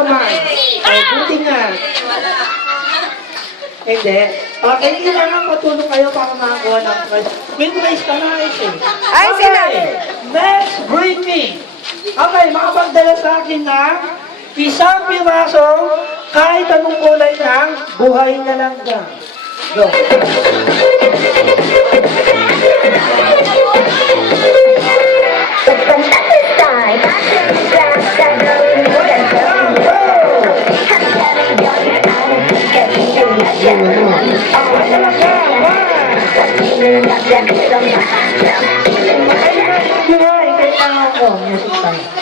kamay. Buti nga. Hindi. Okay, kailangan matulong kayo para makakuha ng prize. May prize ka na eh. Ay, sila. Next briefing. Okay, makapagdala sa akin ng isang pirasong kahit anong kulay ng buhay na lang ka. Go. Music tayo.